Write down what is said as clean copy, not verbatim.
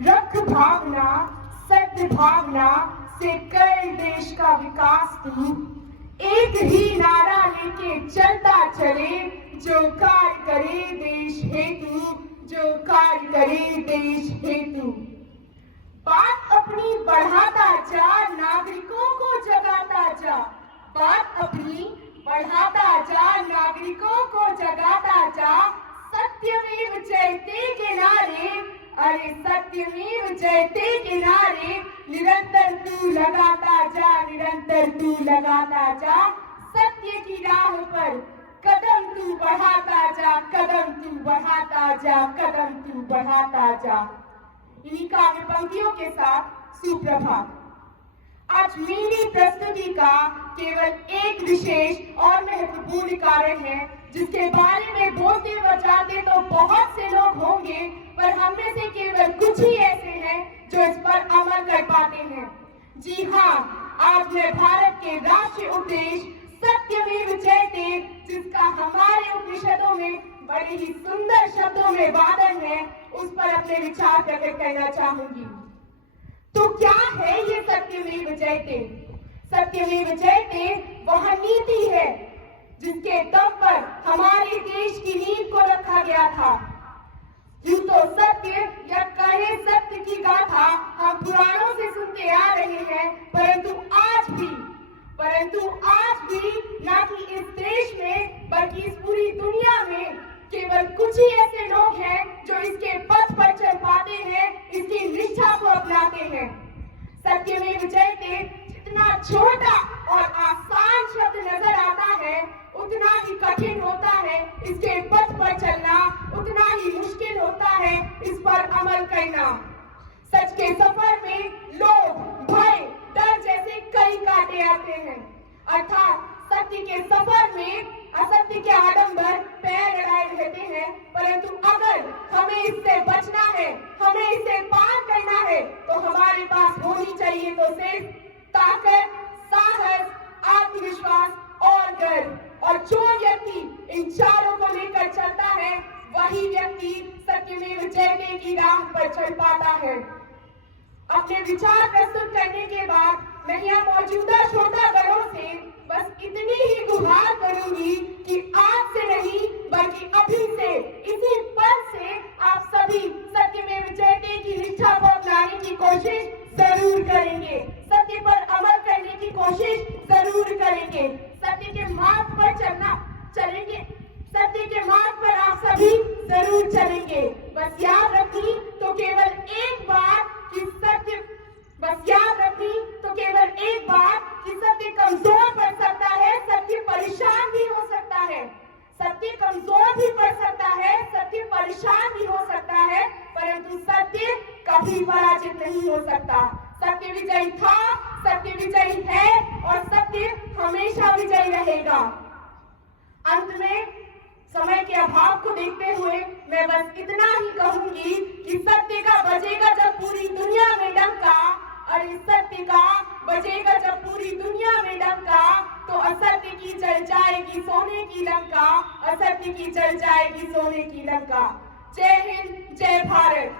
रक्त भावना, सत्य भावना से कर देश का विकास तू। एक ही नारा लेके चलता चले, जो कार्य करे देश हेतु, जो कार्य करे देश हेतु। बात अपनी बढ़ाता जा, नागरिकों को जगाता जा। बात अपनी बढ़ाता जा, नागरिकों को जगाता जा। सत्यमेव जयते के नारे, अरे सत्यमेव जयते के नारे, निरंतर तू लगाता जा, निरंतर तू लगाता जा। सत्य की राह पर कदम तू बढ़ाता जा, कदम तू बढ़ाता जा, कदम तू बढ़ाता जा। इन्हीं काव्य पंक्तियों के साथ सुप्रभात। आज मेरी प्रस्तुति का केवल एक विशेष और महत्वपूर्ण कारण है, जिसके बारे में बोलते बचाते तो बहुत से लोग होंगे, पर हम में से केवल कुछ ही ऐसे हैं जो इस पर अमल कर पाते हैं। जी हाँ, आज मैं भारत के राष्ट्रीय उपदेश सत्यमेव जयते, जिसका हमारे उपनिषदों में बड़े ही सुंदर शब्दों में वादन है, उस पर अपने विचार प्रकट करना चाहूंगी। तो क्या है ये सत्यमेव जयते? सत्यमेव जयते वह नीति है जिसके दम पर हमारे देश की नींव को रखा गया था। यूं तो सत्य या कहे सत्य की गाथा हम पुराणों से सुनते आ रहे हैं, परंतु आज भी ना कि इस देश में बल्कि इस पूरी दुनिया में केवल कुछ ही ऐसे लोग हैं जो इसके पथ पर चल पाते हैं, इसकी निष्ठा को अपनाते हैं। सत्यमेव जयते जितना छोटा और आसान शब्द नजर आता है, उतना ही कठिन होता है इसके पथ पर चलना, उतना ही मुश्किल होता है इस पर अमल करना। सच के सफर में लोभ, भय, डर जैसे कई कांटे आते हैं, अर्थात सत्य के सफर में असत्य के आडंबर पैर अड़ाए रहते हैं, परंतु अगर हमें इससे बचना है, हमें इसे पार करना है, तो हमारे पास होनी चाहिए तो सिर्फ ताकत, साहस, आत्मविश्वास और गर्व। और जो व्यक्ति इन चारों को लेकर चलता है, वही व्यक्ति सत्यमेव जयते की राह पर चल पाता है। अपने विचार प्रस्तुत करने के बाद मैं यहाँ मौजूदा श्रोतागणों से बस इतनी ही गुहार करूंगी कि आज से नहीं बल्कि अभी से, इसी पल से आप सभी सत्यमेव जयते की निष्ठा को अपनाने की कोशिश जरूर करेंगे, सत्य पर अमल करने की कोशिश जरूर करेंगे, सत्य के मार्ग पर चलेंगे, सत्य के मार्ग पर आप सभी जरूर चलेंगे। बस याद रखी तो केवल एक बार कि सत्य कमजोर पड़ सकता है, सत्य परेशान भी हो सकता है, सत्य कमजोर भी पड़ सकता है, सत्य परेशान भी हो सकता है, परंतु सत्य कभी पराजित नहीं हो सकता। सत्य विजयी था, सत्य विजयी है और सत्य हमेशा विजयी रहेगा। अंत में समय के अभाव को देखते हुए मैं बस इतना ही कहूंगी कि सत्य का बजेगा जब पूरी दुनिया में डंका, और इस सत्य का बजेगा जब पूरी दुनिया में डंका, तो असत्य की जल जाएगी सोने की लंका, असत्य की जल जाएगी सोने की लंका। जय हिंद, जय भारत।